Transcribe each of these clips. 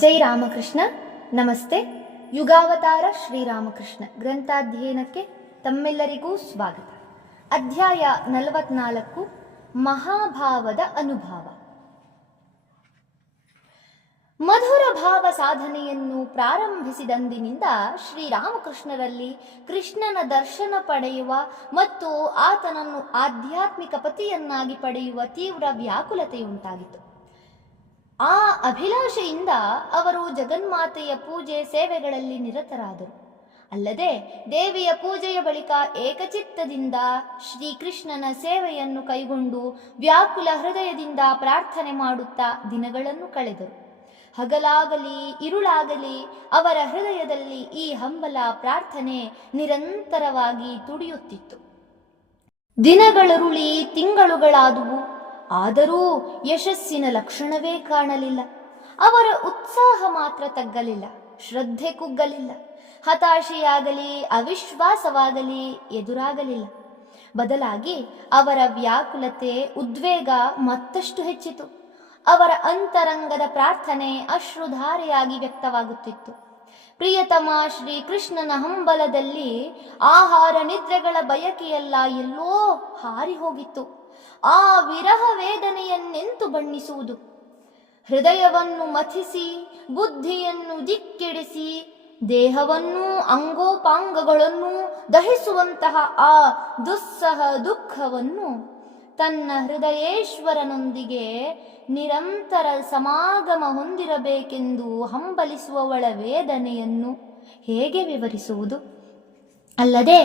ಜೈ ರಾಮಕೃಷ್ಣ. ನಮಸ್ತೆ. ಯುಗಾವತಾರ ಶ್ರೀರಾಮಕೃಷ್ಣ ಗ್ರಂಥಾಧ್ಯಯನಕ್ಕೆ ತಮ್ಮೆಲ್ಲರಿಗೂ ಸ್ವಾಗತ. ಅಧ್ಯಾಯ 44 ಮಹಾಭಾವದ ಅನುಭವ. ಮಧುರ ಭಾವ ಸಾಧನೆಯನ್ನು ಪ್ರಾರಂಭಿಸಿದಂದಿನಿಂದ ಶ್ರೀರಾಮಕೃಷ್ಣರಲ್ಲಿ ಕೃಷ್ಣನ ದರ್ಶನ ಪಡೆಯುವ ಮತ್ತು ಆತನನ್ನು ಆಧ್ಯಾತ್ಮಿಕ ಪತಿಯನ್ನಾಗಿ ಪಡೆಯುವ ತೀವ್ರ ವ್ಯಾಕುಲತೆಯುಂಟಾಗಿತ್ತು. ಆ ಅಭಿಲಾಷೆಯಿಂದ ಅವರು ಜಗನ್ಮಾತೆಯ ಪೂಜೆ ಸೇವೆಗಳಲ್ಲಿ ನಿರತರಾದರು. ಅಲ್ಲದೆ ದೇವಿಯ ಪೂಜೆಯ ಬಳಿಕ ಏಕಚಿತ್ತದಿಂದ ಶ್ರೀಕೃಷ್ಣನ ಸೇವೆಯನ್ನು ಕೈಗೊಂಡು ವ್ಯಾಕುಲ ಹೃದಯದಿಂದ ಪ್ರಾರ್ಥನೆ ಮಾಡುತ್ತಾ ದಿನಗಳನ್ನು ಕಳೆದರು. ಹಗಲಾಗಲಿ ಇರುಳಾಗಲಿ ಅವರ ಹೃದಯದಲ್ಲಿ ಈ ಹಂಬಲ ಪ್ರಾರ್ಥನೆ ನಿರಂತರವಾಗಿ ತುಡಿಯುತ್ತಿತ್ತು. ದಿನಗಳುರುಳಿ ತಿಂಗಳುಗಳಾದುವು. ಆದರೂ ಯಶಸ್ಸಿನ ಲಕ್ಷಣವೇ ಕಾಣಲಿಲ್ಲ. ಅವರ ಉತ್ಸಾಹ ಮಾತ್ರ ತಗ್ಗಲಿಲ್ಲ, ಶ್ರದ್ಧೆ ಕುಗ್ಗಲಿಲ್ಲ, ಹತಾಶೆಯಾಗಲಿ ಅವಿಶ್ವಾಸವಾಗಲಿ ಎದುರಾಗಲಿಲ್ಲ. ಬದಲಾಗಿ ಅವರ ವ್ಯಾಕುಲತೆ, ಉದ್ವೇಗ ಮತ್ತಷ್ಟು ಹೆಚ್ಚಿತು. ಅವರ ಅಂತರಂಗದ ಪ್ರಾರ್ಥನೆ ಅಶ್ರುಧಾರೆಯಾಗಿ ವ್ಯಕ್ತವಾಗುತ್ತಿತ್ತು. ಪ್ರಿಯತಮ ಶ್ರೀಕೃಷ್ಣನ ಹಂಬಲದಲ್ಲಿ ಆಹಾರ ನಿದ್ರೆಗಳ ಬಯಕೆಯೆಲ್ಲ ಎಲ್ಲೋ ಹಾರಿ ಹೋಗಿತ್ತು. ಆ ವಿರಹ ವೇದನೆಯನ್ನೆಂತು ಬಣ್ಣಿಸುವುದು? ಹೃದಯವನ್ನು ಮಥಿಸಿ, ಬುದ್ಧಿಯನ್ನು ದಿಕ್ಕೆಡಿಸಿ, ದೇಹವನ್ನೂ ಅಂಗೋಪಾಂಗಗಳನ್ನು ದಹಿಸುವಂತಹ ಆ ದುಸ್ಸಹ ದುಃಖವನ್ನು ತನ್ನ ಹೃದಯೇಶ್ವರನೊಂದಿಗೆ ನಿರಂತರ ಸಮಾಗಮ ಹೊಂದಿರಬೇಕೆಂದು ಹಂಬಲಿಸುವವಳ ವೇದನೆಯನ್ನು ಹೇಗೆ ವಿವರಿಸುವುದು? ಅಲ್ಲದೆ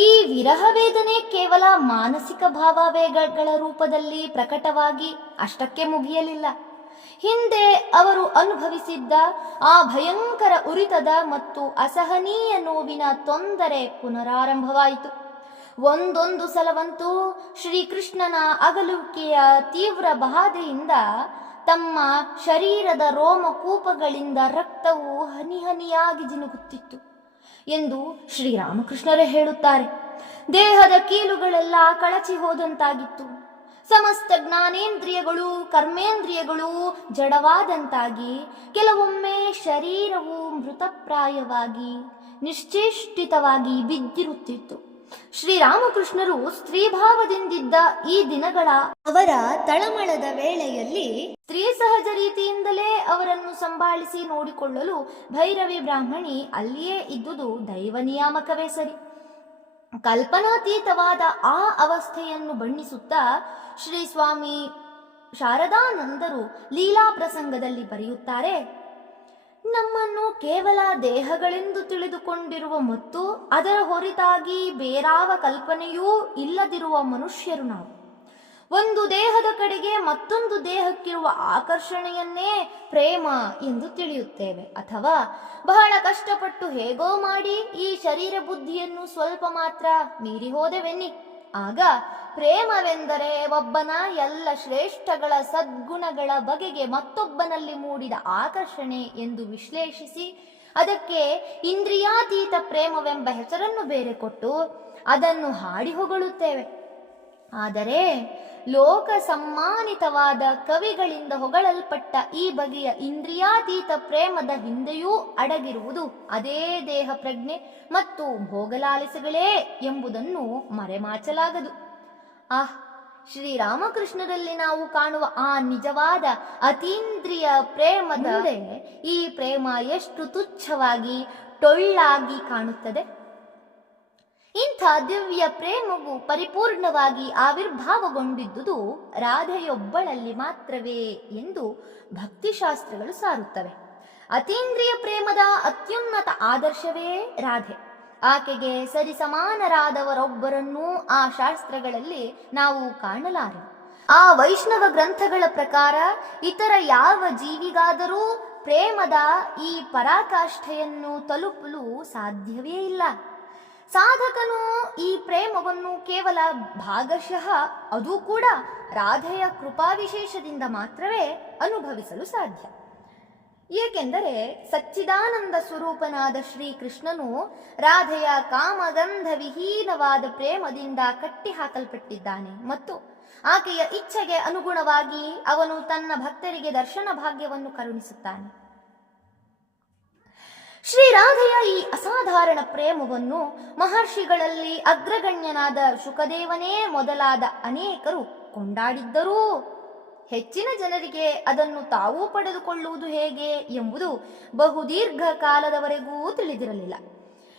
ಈ ವಿರಹ ವೇದನೆ ಕೇವಲ ಮಾನಸಿಕ ಭಾವಾವೇಗಗಳ ರೂಪದಲ್ಲಿ ಪ್ರಕಟವಾಗಿ ಅಷ್ಟಕ್ಕೆ ಮುಗಿಯಲಿಲ್ಲ. ಹಿಂದೆ ಅವರು ಅನುಭವಿಸಿದ್ದ ಆ ಭಯಂಕರ ಉರಿತದ ಮತ್ತು ಅಸಹನೀಯ ನೋವಿನ ತೊಂದರೆ ಪುನರಾರಂಭವಾಯಿತು. ಒಂದೊಂದು ಸಲವಂತೂ ಶ್ರೀಕೃಷ್ಣನ ಅಗಲುವಿಕೆಯ ತೀವ್ರ ಬಾಧೆಯಿಂದ ತಮ್ಮ ಶರೀರದ ರೋಮಕೂಪಗಳಿಂದ ರಕ್ತವು ಹನಿ ಹನಿಯಾಗಿ ಜಿನುಗುತ್ತಿತ್ತು ಎಂದು ಶ್ರೀರಾಮಕೃಷ್ಣರೇ ಹೇಳುತ್ತಾರೆ. ದೇಹದ ಕೀಲುಗಳೆಲ್ಲ ಕಳಚಿ ಹೋದಂತಾಗಿತ್ತು. ಸಮಸ್ತ ಜ್ಞಾನೇಂದ್ರಿಯಗಳು, ಕರ್ಮೇಂದ್ರಿಯಗಳು ಜಡವಾದಂತಾಗಿ ಕೆಲವೊಮ್ಮೆ ಶರೀರವು ಮೃತಪ್ರಾಯವಾಗಿ ನಿಶ್ಚೇಷ್ಟಿತವಾಗಿ ಬಿದ್ದಿರುತ್ತಿತ್ತು. ಶ್ರೀರಾಮಕೃಷ್ಣರು ಸ್ತ್ರೀಭಾವದಿಂದಿದ್ದ ಈ ದಿನಗಳ ಅವರ ತಳಮಳದ ವೇಳೆಯಲ್ಲಿ ಸ್ತ್ರೀ ಸಹಜ ರೀತಿಯಿಂದಲೇ ಅವರನ್ನು ಸಂಭಾಳಿಸಿ ನೋಡಿಕೊಳ್ಳಲು ಭೈರವಿ ಬ್ರಾಹ್ಮಣಿ ಅಲ್ಲಿಯೇ ಇದ್ದುದು ದೈವ ನಿಯಾಮಕವೇ ಸರಿ. ಕಲ್ಪನಾತೀತವಾದ ಆ ಅವಸ್ಥೆಯನ್ನು ಬಣ್ಣಿಸುತ್ತಾ ಶ್ರೀ ಸ್ವಾಮಿ ಶಾರದಾನಂದರು ಲೀಲಾ ಪ್ರಸಂಗದಲ್ಲಿ ಬರೆಯುತ್ತಾರೆ, ನಮ್ಮನ್ನು ಕೇವಲ ದೇಹಗಳೆಂದು ತಿಳಿದುಕೊಂಡಿರುವ ಮತ್ತು ಅದರ ಹೊರತಾಗಿ ಬೇರಾವ ಕಲ್ಪನೆಯೂ ಇಲ್ಲದಿರುವ ಮನುಷ್ಯರು ನಾವು. ಒಂದು ದೇಹದ ಕಡೆಗೆ ಮತ್ತೊಂದು ದೇಹಕ್ಕಿರುವ ಆಕರ್ಷಣೆಯನ್ನೇ ಪ್ರೇಮ ಎಂದು ತಿಳಿಯುತ್ತೇವೆ. ಅಥವಾ ಬಹಳ ಕಷ್ಟಪಟ್ಟು ಹೇಗೋ ಮಾಡಿ ಈ ಶರೀರ ಬುದ್ಧಿಯನ್ನು ಸ್ವಲ್ಪ ಮಾತ್ರ ಮೀರಿ ಹೋದೆವೆನ್ನಿ, ಆಗ ಪ್ರೇಮವೆಂದರೆ ಒಬ್ಬನ ಎಲ್ಲ ಶ್ರೇಷ್ಠಗಳ ಸದ್ಗುಣಗಳ ಬಗೆಗೆ ಮತ್ತೊಬ್ಬನಲ್ಲಿ ಮೂಡಿದ ಆಕರ್ಷಣೆ ಎಂದು ವಿಶ್ಲೇಷಿಸಿ ಅದಕ್ಕೆ ಇಂದ್ರಿಯಾತೀತ ಪ್ರೇಮವೆಂಬ ಹೆಸರನ್ನು ಬೇರೆ ಕೊಟ್ಟು ಅದನ್ನು ಹಾಡಿ ಹೊಗಳುತ್ತೇವೆ. ಆದರೆ ಲೋಕ ಸಮ್ಮಾನಿತವಾದ ಕವಿಗಳಿಂದ ಹೊಗಳಲ್ಪಟ್ಟ ಈ ಬಗೆಯ ಇಂದ್ರಿಯಾತೀತ ಪ್ರೇಮದ ಹಿಂದೆಯೂ ಅಡಗಿರುವುದು ಅದೇ ದೇಹ ಪ್ರಜ್ಞೆ ಮತ್ತು ಭೋಗಲಾಲಸೆಗಳೇ ಎಂಬುದನ್ನು ಮರೆಮಾಚಲಾಗದು. ಶ್ರೀರಾಮಕೃಷ್ಣರಲ್ಲಿ ನಾವು ಕಾಣುವ ಆ ನಿಜವಾದ ಅತೀಂದ್ರಿಯ ಪ್ರೇಮದ ಈ ಪ್ರೇಮ ಎಷ್ಟು ತುಚ್ಛವಾಗಿ ಟೊಳ್ಳಾಗಿ ಕಾಣುತ್ತದೆ. ಇಂಥ ದಿವ್ಯ ಪ್ರೇಮವು ಪರಿಪೂರ್ಣವಾಗಿ ಆವಿರ್ಭಾವಗೊಂಡಿದ್ದುದು ರಾಧೆಯೊಬ್ಬಳಲ್ಲಿ ಮಾತ್ರವೇ ಎಂದು ಭಕ್ತಿಶಾಸ್ತ್ರಗಳು ಸಾರುತ್ತವೆ. ಅತೀಂದ್ರಿಯ ಪ್ರೇಮದ ಅತ್ಯುನ್ನತ ಆದರ್ಶವೇ ರಾಧೆ. ಆಕೆಗೆ ಸರಿಸಮಾನರಾದವರೊಬ್ಬರನ್ನೂ ಆ ಶಾಸ್ತ್ರಗಳಲ್ಲಿ ನಾವು ಕಾಣಲಾರೆವು. ಆ ವೈಷ್ಣವ ಗ್ರಂಥಗಳ ಪ್ರಕಾರ ಇತರ ಯಾವ ಜೀವಿಗಾದರೂ ಪ್ರೇಮದ ಈ ಪರಾಕಾಷ್ಠೆಯನ್ನು ತಲುಪಲು ಸಾಧ್ಯವೇ ಇಲ್ಲ. ಸಾಧಕನು ಈ ಪ್ರೇಮವನ್ನು ಕೇವಲ ಭಾಗಶಃ, ಅದೂ ಕೂಡ ರಾಧೆಯ ಕೃಪಾವಿಶೇಷದಿಂದ ಮಾತ್ರವೇ ಅನುಭವಿಸಲು ಸಾಧ್ಯ. ಏಕೆಂದರೆ ಸಚ್ಚಿದಾನಂದ ಸ್ವರೂಪನಾದ ಶ್ರೀಕೃಷ್ಣನು ರಾಧೆಯ ಕಾಮಗಂಧ ವಿಹೀನವಾದ ಪ್ರೇಮದಿಂದ ಕಟ್ಟಿ ಹಾಕಲ್ಪಟ್ಟಿದ್ದಾನೆ ಮತ್ತು ಆಕೆಯ ಇಚ್ಛೆಗೆ ಅನುಗುಣವಾಗಿ ಅವನು ತನ್ನ ಭಕ್ತರಿಗೆ ದರ್ಶನ ಭಾಗ್ಯವನ್ನು ಕರುಣಿಸುತ್ತಾನೆ. ಶ್ರೀರಾಧೆಯ ಈ ಅಸಾಧಾರಣ ಪ್ರೇಮವನ್ನು ಮಹರ್ಷಿಗಳಲ್ಲಿ ಅಗ್ರಗಣ್ಯನಾದ ಶುಕದೇವನೇ ಮೊದಲಾದ ಅನೇಕರು ಕೊಂಡಾಡಿದ್ದರೂ ಹೆಚ್ಚಿನ ಜನರಿಗೆ ಅದನ್ನು ತಾವೂ ಪಡೆದುಕೊಳ್ಳುವುದು ಹೇಗೆ ಎಂಬುದು ಬಹುದೀರ್ಘ ಕಾಲದವರೆಗೂ ತಿಳಿದಿರಲಿಲ್ಲ.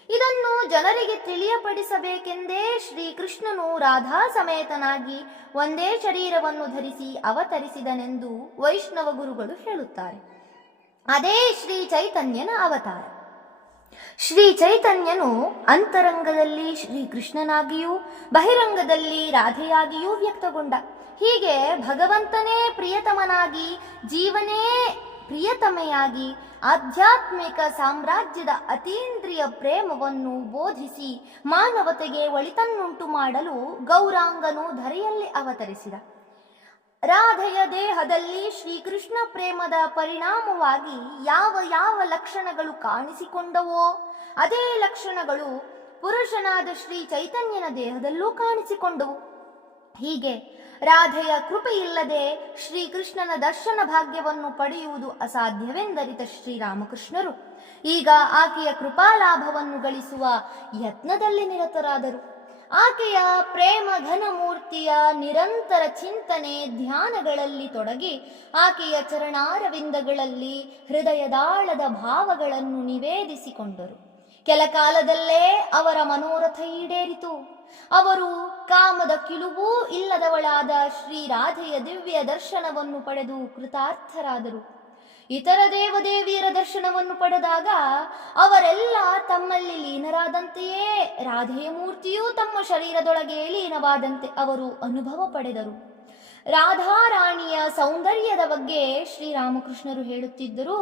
ಇದನ್ನು ಜನರಿಗೆ ತಿಳಿಯಪಡಿಸಬೇಕೆಂದೇ ಶ್ರೀಕೃಷ್ಣನು ರಾಧಾ ಸಮೇತನಾಗಿ ಒಂದೇ ಶರೀರವನ್ನು ಧರಿಸಿ ಅವತರಿಸಿದನೆಂದು ವೈಷ್ಣವ ಗುರುಗಳು ಹೇಳುತ್ತಾರೆ. ಅದೇ ಶ್ರೀ ಚೈತನ್ಯನ ಅವತಾರ. ಶ್ರೀ ಚೈತನ್ಯನು ಅಂತರಂಗದಲ್ಲಿ ಶ್ರೀಕೃಷ್ಣನಾಗಿಯೂ ಬಹಿರಂಗದಲ್ಲಿ ರಾಧೆಯಾಗಿಯೂ ವ್ಯಕ್ತಗೊಂಡ. ಹೀಗೆ ಭಗವಂತನೇ ಪ್ರಿಯತಮನಾಗಿ, ಜೀವನೇ ಪ್ರಿಯತಮೆಯಾಗಿ ಆಧ್ಯಾತ್ಮಿಕ ಸಾಮ್ರಾಜ್ಯದ ಅತೀಂದ್ರಿಯ ಪ್ರೇಮವನ್ನು ಬೋಧಿಸಿ ಮಾನವತೆಗೆ ಒಳಿತನ್ನುಂಟು ಮಾಡಲು ಗೌರಾಂಗನು ಧರೆಯಲ್ಲಿ ಅವತರಿಸಿದ. ರಾಧೆಯ ದೇಹದಲ್ಲಿ ಶ್ರೀಕೃಷ್ಣ ಪ್ರೇಮದ ಪರಿಣಾಮವಾಗಿ ಯಾವ ಯಾವ ಲಕ್ಷಣಗಳು ಕಾಣಿಸಿಕೊಂಡವೋ ಅದೇ ಲಕ್ಷಣಗಳು ಪುರುಷನಾದ ಶ್ರೀ ಚೈತನ್ಯನ ದೇಹದಲ್ಲೂ ಕಾಣಿಸಿಕೊಂಡವು. ಹೀಗೆ ರಾಧೆಯ ಕೃಪೆಯಿಲ್ಲದೆ ಶ್ರೀಕೃಷ್ಣನ ದರ್ಶನ ಭಾಗ್ಯವನ್ನು ಪಡೆಯುವುದು ಅಸಾಧ್ಯವೆಂದರಿತ ಶ್ರೀರಾಮಕೃಷ್ಣರು ಈಗ ಆಕೆಯ ಕೃಪಾಲಾಭವನ್ನು ಗಳಿಸುವ ಯತ್ನದಲ್ಲಿ ನಿರತರಾದರು. ಆಕೆಯ ಪ್ರೇಮ ಘನಮೂರ್ತಿಯ ನಿರಂತರ ಚಿಂತನೆ ಧ್ಯಾನಗಳಲ್ಲಿ ತೊಡಗಿ ಆಕೆಯ ಚರಣಾರವಿಂದಗಳಲ್ಲಿ ಹೃದಯದಾಳದ ಭಾವಗಳನ್ನು ನಿವೇದಿಸಿಕೊಂಡರು. ಕೆಲ ಕಾಲದಲ್ಲೇ ಅವರ ಮನೋರಥ ಈಡೇರಿತು. ಅವರು ಕಾಮದ ಕಿಲುವೂ ಇಲ್ಲದವಳಾದ ಶ್ರೀರಾಧೆಯ ದಿವ್ಯ ದರ್ಶನವನ್ನು ಪಡೆದು ಕೃತಾರ್ಥರಾದರು. ಇತರ ದೇವದೇವಿಯರ ದರ್ಶನವನ್ನು ಪಡೆದಾಗ ಅವರೆಲ್ಲ ತಮ್ಮಲ್ಲಿ ಲೀನರಾದಂತೆಯೇ ರಾಧೆಯ ಮೂರ್ತಿಯೂ ತಮ್ಮ ಶರೀರದೊಳಗೆ ಲೀನವಾದಂತೆ ಅವರು ಅನುಭವ ಪಡೆದರು. ರಾಧಾರಾಣಿಯ ಸೌಂದರ್ಯದ ಬಗ್ಗೆ ಶ್ರೀರಾಮಕೃಷ್ಣರು ಹೇಳುತ್ತಿದ್ದರು.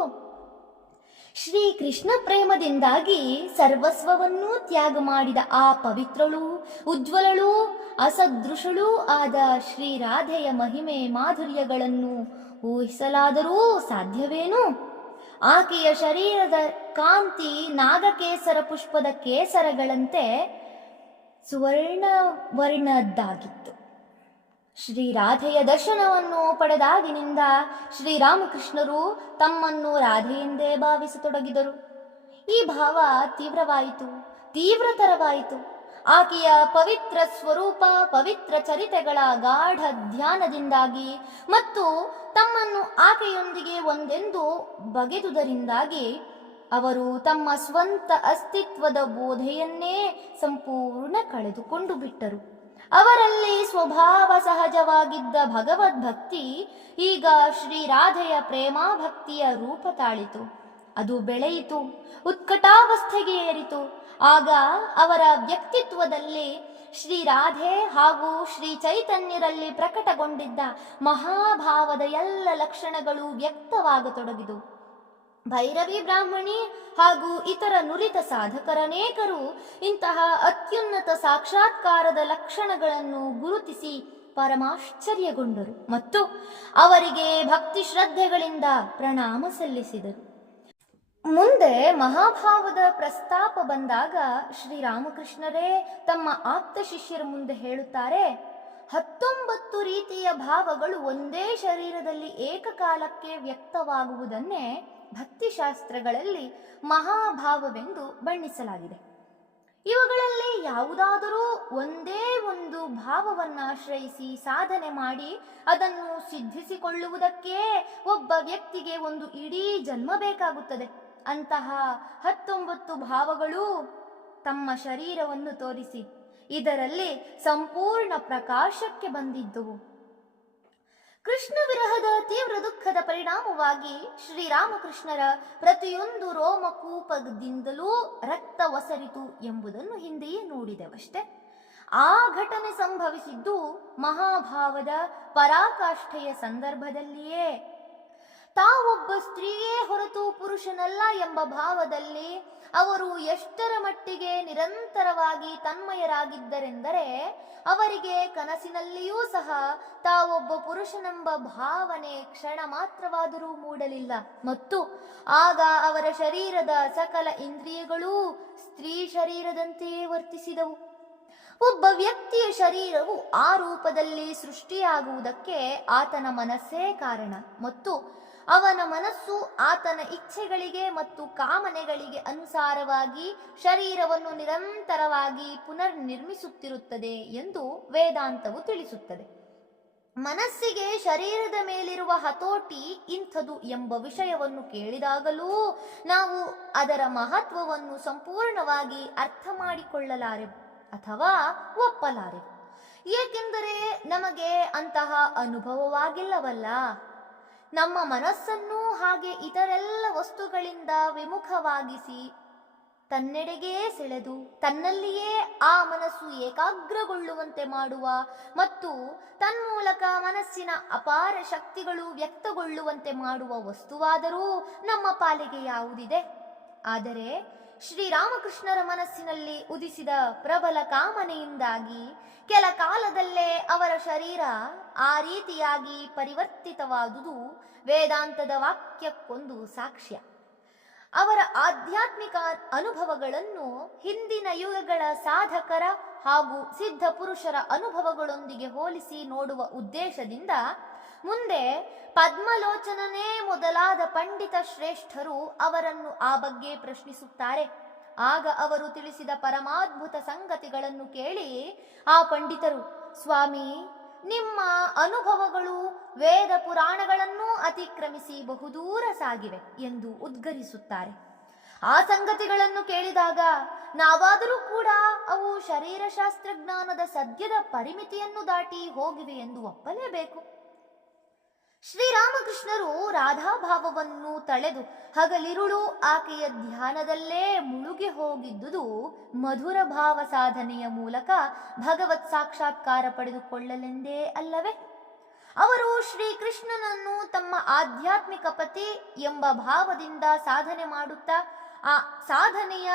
ಶ್ರೀಕೃಷ್ಣ ಪ್ರೇಮದಿಂದಾಗಿ ಸರ್ವಸ್ವವನ್ನೂ ತ್ಯಾಗ ಮಾಡಿದ ಆ ಪವಿತ್ರಳೂ ಉಜ್ವಲಳೂ ಅಸದೃಶಳೂ ಆದ ಶ್ರೀರಾಧೆಯ ಮಹಿಮೆ ಮಾಧುರ್ಯಗಳನ್ನು ಊಹಿಸಲಾದರೂ ಸಾಧ್ಯವೇನು? ಆಕೆಯ ಶರೀರದ ಕಾಂತಿ ನಾಗಕೇಸರ ಪುಷ್ಪದ ಕೇಸರಗಳಂತೆ ಸುವರ್ಣವರ್ಣದ್ದಾಗಿತ್ತು. ಶ್ರೀರಾಧೆಯ ದರ್ಶನವನ್ನು ಪಡೆದಾಗಿನಿಂದ ಶ್ರೀರಾಮಕೃಷ್ಣರು ತಮ್ಮನ್ನು ರಾಧೆಯೆಂದೇ ಭಾವಿಸತೊಡಗಿದರು. ಈ ಭಾವ ತೀವ್ರತರವಾಯಿತು. ಆಕೆಯ ಪವಿತ್ರ ಸ್ವರೂಪ, ಪವಿತ್ರ ಚರಿತೆಗಳ ಗಾಢ ಧ್ಯಾನದಿಂದಾಗಿ ಮತ್ತು ತಮ್ಮನ್ನು ಆಕೆಯೊಂದಿಗೆ ಒಂದೆಂದು ಬಗೆದುದರಿಂದಾಗಿ ಅವರು ತಮ್ಮ ಸ್ವಂತ ಅಸ್ತಿತ್ವದ ಬೋಧೆಯನ್ನೇ ಸಂಪೂರ್ಣ ಕಳೆದುಕೊಂಡು ಬಿಟ್ಟರು. ಅವರಲ್ಲಿ ಸ್ವಭಾವ ಸಹಜವಾಗಿದ್ದ ಭಗವದ್ಭಕ್ತಿ ಈಗ ಶ್ರೀರಾಧೆಯ ಪ್ರೇಮಾಭಕ್ತಿಯ ರೂಪ ತಾಳಿತು. ಅದು ಬೆಳೆಯಿತು, ಉತ್ಕಟಾವಸ್ಥೆಗೆ ಏರಿತು. ಆಗ ಅವರ ವ್ಯಕ್ತಿತ್ವದಲ್ಲಿ ಶ್ರೀರಾಧೆ ಹಾಗೂ ಶ್ರೀ ಚೈತನ್ಯರಲ್ಲಿ ಪ್ರಕಟಗೊಂಡಿದ್ದ ಮಹಾಭಾವದ ಎಲ್ಲ ಲಕ್ಷಣಗಳು ವ್ಯಕ್ತವಾಗತೊಡಗಿದು. ಭೈರವಿ ಬ್ರಾಹ್ಮಣಿ ಹಾಗೂ ಇತರ ನುರಿತ ಸಾಧಕರನೇಕರು ಇಂತಹ ಅತ್ಯುನ್ನತ ಸಾಕ್ಷಾತ್ಕಾರದ ಲಕ್ಷಣಗಳನ್ನು ಗುರುತಿಸಿ ಪರಮಾಶ್ಚರ್ಯಗೊಂಡರು ಮತ್ತು ಅವರಿಗೆ ಭಕ್ತಿ ಶ್ರದ್ಧೆಗಳಿಂದ ಪ್ರಣಾಮ ಸಲ್ಲಿಸಿದರು. ಮುಂದೆ ಮಹಾಭಾವದ ಪ್ರಸ್ತಾಪ ಬಂದಾಗ ಶ್ರೀರಾಮಕೃಷ್ಣರೇ ತಮ್ಮ ಆಪ್ತ ಶಿಷ್ಯರ ಮುಂದೆ ಹೇಳುತ್ತಾರೆ, 19 ರೀತಿಯ ಭಾವಗಳು ಒಂದೇ ಶರೀರದಲ್ಲಿ ಏಕಕಾಲಕ್ಕೆ ವ್ಯಕ್ತವಾಗುವುದನ್ನೇ ಭಕ್ತಿಶಾಸ್ತ್ರಗಳಲ್ಲಿ ಮಹಾಭಾವವೆಂದು ಬಣ್ಣಿಸಲಾಗಿದೆ. ಇವುಗಳಲ್ಲಿ ಯಾವುದಾದರೂ ಒಂದೇ ಒಂದು ಭಾವವನ್ನಾಶ್ರಯಿಸಿ ಸಾಧನೆ ಮಾಡಿ ಅದನ್ನು ಸಿದ್ಧಿಸಿಕೊಳ್ಳುವುದಕ್ಕೆ ಒಬ್ಬ ವ್ಯಕ್ತಿಗೆ ಒಂದು ಇಡೀ ಜನ್ಮ ಬೇಕಾಗುತ್ತದೆ. ಅಂತಹ 19 ಭಾವಗಳು ತಮ್ಮ ಶರೀರವನ್ನು ತೋರಿಸಿ ಇದರಲ್ಲಿ ಸಂಪೂರ್ಣ ಪ್ರಕಾಶಕ್ಕೆ ಬಂದಿದ್ದುವು. ಕೃಷ್ಣ ವಿರಹದ ತೀವ್ರ ದುಃಖದ ಪರಿಣಾಮವಾಗಿ ಶ್ರೀರಾಮಕೃಷ್ಣರ ಪ್ರತಿಯೊಂದು ರೋಮಕೂಪದಿಂದಲೂ ರಕ್ತ ಒಸರಿತು ಎಂಬುದನ್ನು ಹಿಂದೆಯೇ ನೋಡಿದೆವಷ್ಟೆ. ಆ ಘಟನೆ ಸಂಭವಿಸಿದ್ದು ಮಹಾಭಾವದ ಪರಾಕಾಷ್ಠೆಯ ಸಂದರ್ಭದಲ್ಲಿಯೇ. ತಾವೊಬ್ಬ ಸ್ತ್ರೀಯೇ ಹೊರತು ಪುರುಷನಲ್ಲ ಎಂಬ ಭಾವದಲ್ಲಿ ಅವರು ಎಷ್ಟರ ಮಟ್ಟಿಗೆ ನಿರಂತರವಾಗಿ ತನ್ಮಯರಾಗಿದ್ದರೆಂದರೆ ಅವರಿಗೆ ಕನಸಿನಲ್ಲಿಯೂ ಸಹ ತಾವೊಬ್ಬ ಪುರುಷನೆಂಬ ಭಾವನೆ ಕ್ಷಣ ಮಾತ್ರವಾದರೂ ಮೂಡಲಿಲ್ಲ. ಮತ್ತು ಆಗ ಅವರ ಶರೀರದ ಸಕಲ ಇಂದ್ರಿಯಗಳೂ ಸ್ತ್ರೀ ಶರೀರದಂತೆಯೇ ವರ್ತಿಸಿದವು. ಒಬ್ಬ ವ್ಯಕ್ತಿಯ ಶರೀರವು ಆ ರೂಪದಲ್ಲಿ ಸೃಷ್ಟಿಯಾಗುವುದಕ್ಕೆ ಆತನ ಮನಸ್ಸೇ ಕಾರಣ ಮತ್ತು ಅವನ ಮನಸ್ಸು ಆತನ ಇಚ್ಛೆಗಳಿಗೆ ಮತ್ತು ಕಾಮನೆಗಳಿಗೆ ಅನುಸಾರವಾಗಿ ಶರೀರವನ್ನು ನಿರಂತರವಾಗಿ ಪುನರ್ನಿರ್ಮಿಸುತ್ತಿರುತ್ತದೆ ಎಂದು ವೇದಾಂತವು ತಿಳಿಸುತ್ತದೆ. ಮನಸ್ಸಿಗೆ ಶರೀರದ ಮೇಲಿರುವ ಹತೋಟಿ ಇಂಥದು ಎಂಬ ವಿಷಯವನ್ನು ಕೇಳಿದಾಗಲೂ ನಾವು ಅದರ ಮಹತ್ವವನ್ನು ಸಂಪೂರ್ಣವಾಗಿ ಅರ್ಥ ಮಾಡಿಕೊಳ್ಳಲಾರೆವು ಅಥವಾ ಒಪ್ಪಲಾರೆವು. ಏಕೆಂದರೆ ನಮಗೆ ಅಂತಹ ಅನುಭವವಾಗಿಲ್ಲವಲ್ಲ. ನಮ್ಮ ಮನಸ್ಸನ್ನು ಹಾಗೆ ಇತರೆಲ್ಲ ವಸ್ತುಗಳಿಂದ ವಿಮುಖವಾಗಿಸಿ ತನ್ನೆಡೆಗೇ ಸೆಳೆದು ತನ್ನಲ್ಲಿಯೇ ಆ ಮನಸ್ಸು ಏಕಾಗ್ರಗೊಳ್ಳುವಂತೆ ಮಾಡುವ ಮತ್ತು ತನ್ಮೂಲಕ ಮನಸ್ಸಿನ ಅಪಾರ ಶಕ್ತಿಗಳು ವ್ಯಕ್ತಗೊಳ್ಳುವಂತೆ ಮಾಡುವ ವಸ್ತುವಾದರೂ ನಮ್ಮ ಪಾಲಿಗೆ ಯಾವುದಿದೆ? ಆದರೆ ಶ್ರೀರಾಮಕೃಷ್ಣರ ಮನಸ್ಸಿನಲ್ಲಿ ಉದಿಸಿದ ಪ್ರಬಲ ಕಾಮನೆಯಿಂದಾಗಿ ಕೆಲ ಕಾಲದಲ್ಲೇ ಅವರ ಶರೀರ ಆ ರೀತಿಯಾಗಿ ಪರಿವರ್ತಿತವಾದುದು ವೇದಾಂತದ ವಾಕ್ಯಕ್ಕೊಂದು ಸಾಕ್ಷ್ಯ. ಅವರ ಆಧ್ಯಾತ್ಮಿಕ ಅನುಭವಗಳನ್ನು ಹಿಂದಿನ ಯುಗಗಳ ಸಾಧಕರ ಹಾಗೂ ಸಿದ್ಧ ಪುರುಷರ ಅನುಭವಗಳೊಂದಿಗೆ ಹೋಲಿಸಿ ನೋಡುವ ಉದ್ದೇಶದಿಂದ ಮುಂದೆ ಪದ್ಮಲೋಚನನೇ ಮೊದಲಾದ ಪಂಡಿತ ಶ್ರೇಷ್ಠರು ಅವರನ್ನು ಆ ಬಗ್ಗೆ ಪ್ರಶ್ನಿಸುತ್ತಾರೆ. ಆಗ ಅವರು ತಿಳಿಸಿದ ಪರಮಾದ್ಭುತ ಸಂಗತಿಗಳನ್ನು ಕೇಳಿ ಆ ಪಂಡಿತರು, ಸ್ವಾಮಿ, ನಿಮ್ಮ ಅನುಭವಗಳು ವೇದ ಪುರಾಣಗಳನ್ನೂ ಅತಿಕ್ರಮಿಸಿ ಬಹುದೂರ ಸಾಗಿವೆ ಎಂದು ಉದ್ಗರಿಸುತ್ತಾರೆ. ಆ ಸಂಗತಿಗಳನ್ನು ಕೇಳಿದಾಗ ನಾವಾದರೂ ಕೂಡ ಅವು ಶರೀರಶಾಸ್ತ್ರಜ್ಞಾನದ ಸದ್ಯದ ಪರಿಮಿತಿಯನ್ನು ದಾಟಿ ಹೋಗಿವೆ ಎಂದು ಒಪ್ಪಲೇಬೇಕು. ಶ್ರೀರಾಮಕೃಷ್ಣರು ರಾಧಾಭಾವವನ್ನು ತಳೆದು ಹಗಲಿರುಳು ಆಕೆಯ ಧ್ಯಾನದಲ್ಲೇ ಮುಳುಗಿ ಹೋಗಿದ್ದುದು ಮಧುರ ಭಾವ ಸಾಧನೆಯ ಮೂಲಕ ಭಗವತ್ ಸಾಕ್ಷಾತ್ಕಾರ ಪಡೆದುಕೊಳ್ಳಲೆಂದೇ ಅಲ್ಲವೇ? ಅವರು ಶ್ರೀಕೃಷ್ಣನನ್ನು ತಮ್ಮ ಆಧ್ಯಾತ್ಮಿಕ ಪತಿ ಎಂಬ ಭಾವದಿಂದ ಸಾಧನೆ ಮಾಡುತ್ತಾ ಆ ಸಾಧನೆಯ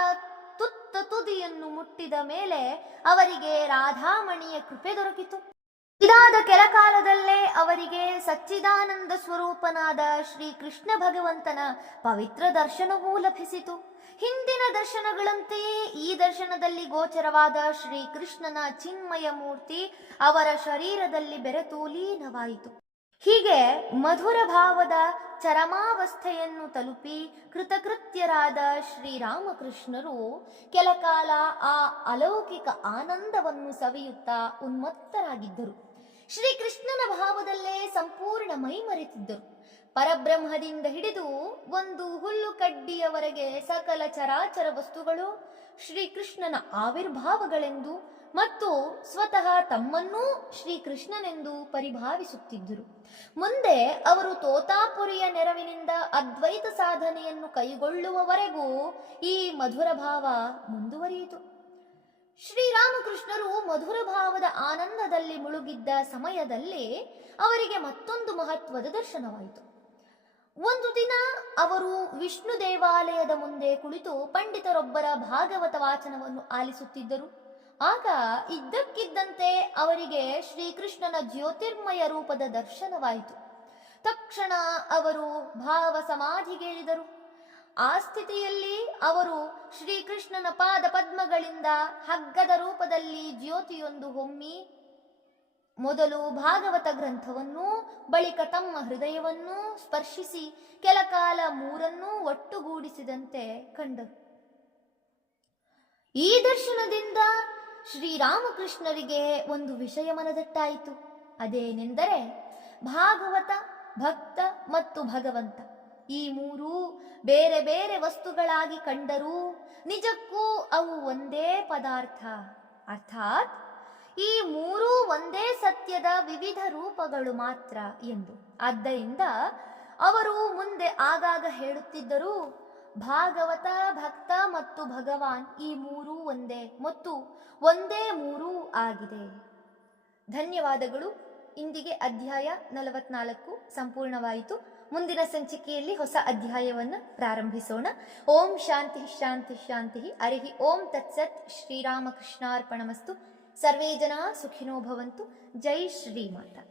ತುದಿಯನ್ನು ಮುಟ್ಟಿದ ಮೇಲೆ ಅವರಿಗೆ ರಾಧಾಮಣಿಯ ಕೃಪೆ ದೊರಕಿತು. ಇದಾದ ಕೆಲ ಕಾಲದಲ್ಲೇ ಅವರಿಗೆ ಸಚ್ಚಿದಾನಂದ ಸ್ವರೂಪನಾದ ಶ್ರೀಕೃಷ್ಣ ಭಗವಂತನ ಪವಿತ್ರ ದರ್ಶನವೂ ಲಭಿಸಿತು. ಹಿಂದಿನ ದರ್ಶನಗಳಂತೆಯೇ ಈ ದರ್ಶನದಲ್ಲಿ ಗೋಚರವಾದ ಶ್ರೀಕೃಷ್ಣನ ಚಿನ್ಮಯ ಮೂರ್ತಿ ಅವರ ಶರೀರದಲ್ಲಿ ಬೆರೆತು ಲೀನವಾಯಿತು. ಹೀಗೆ ಮಧುರ ಭಾವದ ಚರಮಾವಸ್ಥೆಯನ್ನು ತಲುಪಿ ಕೃತಕೃತ್ಯರಾದ ಶ್ರೀರಾಮಕೃಷ್ಣರು ಕೆಲ ಕಾಲ ಆ ಅಲೌಕಿಕ ಆನಂದವನ್ನು ಸವಿಯುತ್ತಾ ಉನ್ಮತ್ತರಾಗಿದ್ದರು. ಶ್ರೀಕೃಷ್ಣನ ಭಾವದಲ್ಲೇ ಸಂಪೂರ್ಣ ಮೈಮರೆತಿದ್ದರು. ಪರಬ್ರಹ್ಮದಿಂದ ಹಿಡಿದು ಒಂದು ಹುಲ್ಲು ಕಡ್ಡಿಯವರೆಗೆ ಸಕಲ ಚರಾಚರ ವಸ್ತುಗಳು ಶ್ರೀಕೃಷ್ಣನ ಆವಿರ್ಭಾವಗಳೆಂದು ಮತ್ತು ಸ್ವತಃ ತಮ್ಮನ್ನೂ ಶ್ರೀಕೃಷ್ಣನೆಂದು ಪರಿಭಾವಿಸುತ್ತಿದ್ದರು. ಮುಂದೆ ಅವರು ತೋತಾಪುರಿಯ ನೆರವಿನಿಂದ ಅದ್ವೈತ ಸಾಧನೆಯನ್ನು ಕೈಗೊಳ್ಳುವವರೆಗೂ ಈ ಮಧುರ ಭಾವ ಮುಂದುವರಿಯಿತು. ಶ್ರೀರಾಮಕೃಷ್ಣರು ಮಧುರ ಭಾವದ ಆನಂದದಲ್ಲಿ ಮುಳುಗಿದ್ದ ಸಮಯದಲ್ಲಿ ಅವರಿಗೆ ಮತ್ತೊಂದು ಮಹತ್ವದ ದರ್ಶನವಾಯಿತು. ಒಂದು ದಿನ ಅವರು ವಿಷ್ಣು ದೇವಾಲಯದ ಮುಂದೆ ಕುಳಿತು ಪಂಡಿತರೊಬ್ಬರ ಭಾಗವತ ವಾಚನವನ್ನು ಆಲಿಸುತ್ತಿದ್ದರು. ಆಗ ಇದ್ದಕ್ಕಿದ್ದಂತೆ ಅವರಿಗೆ ಶ್ರೀಕೃಷ್ಣನ ಜ್ಯೋತಿರ್ಮಯ ರೂಪದ ದರ್ಶನವಾಯಿತು. ತಕ್ಷಣ ಅವರು ಭಾವ ಸಮಾಧಿಗೇರಿದರು. ಆ ಸ್ಥಿತಿಯಲ್ಲಿ ಅವರು ಶ್ರೀಕೃಷ್ಣನ ಪಾದ ಪದ್ಮಗಳಿಂದ ಹಗ್ಗದ ರೂಪದಲ್ಲಿ ಜ್ಯೋತಿಯೊಂದು ಹೊಮ್ಮಿ ಮೊದಲು ಭಾಗವತ ಗ್ರಂಥವನ್ನು, ಬಳಿಕ ತಮ್ಮ ಹೃದಯವನ್ನು ಸ್ಪರ್ಶಿಸಿ ಕೆಲ ಕಾಲ ಮೂರನ್ನೂ ಒಟ್ಟುಗೂಡಿಸಿದಂತೆ ಕಂಡರು. ಈ ದರ್ಶನದಿಂದ ಶ್ರೀರಾಮಕೃಷ್ಣರಿಗೆ ಒಂದು ವಿಷಯ ಮನದಟ್ಟಾಯಿತು. ಅದೇನೆಂದರೆ ಭಾಗವತ, ಭಕ್ತ ಮತ್ತು ಭಗವಂತ ಈ ಮೂರೂ ಬೇರೆ ಬೇರೆ ವಸ್ತುಗಳಾಗಿ ಕಂಡರೂ ನಿಜಕ್ಕೂ ಅವು ಒಂದೇ ಪದಾರ್ಥ, ಅರ್ಥಾತ್ ಈ ಮೂರೂ ಒಂದೇ ಸತ್ಯದ ವಿವಿಧ ರೂಪಗಳು ಮಾತ್ರ ಎಂದು. ಆದ್ದರಿಂದ ಅವರು ಮುಂದೆ ಆಗಾಗ ಹೇಳುತ್ತಿದ್ದರು, ಭಾಗವತ, ಭಕ್ತ ಮತ್ತು ಭಗವಾನ್ ಈ ಮೂರೂ ಒಂದೇ ಮತ್ತು ಒಂದೇ ಮೂರೂ ಆಗಿದೆ. ಧನ್ಯವಾದಗಳು. ಇಂದಿಗೆ ಅಧ್ಯಾಯ 44 ಸಂಪೂರ್ಣವಾಯಿತು. ಮುಂದಿನ ಸಂಚಿಕೆಯಲ್ಲಿ ಹೊಸ ಅಧ್ಯಾಯವನ್ನು ಪ್ರಾರಂಭಿಸೋಣ. ಓಂ ಶಾಂತಿ ಶಾಂತಿ ಶಾಂತಿ. ಹರಿ ಓಂ ತತ್ಸತ್. ಶ್ರೀರಾಮಕೃಷ್ಣಾರ್ಪಣಮಸ್ತು. ಸರ್ವೇ ಜನ ಸುಖಿನೋ ಭವಂತು. ಜೈ ಶ್ರೀಮಾತಾ.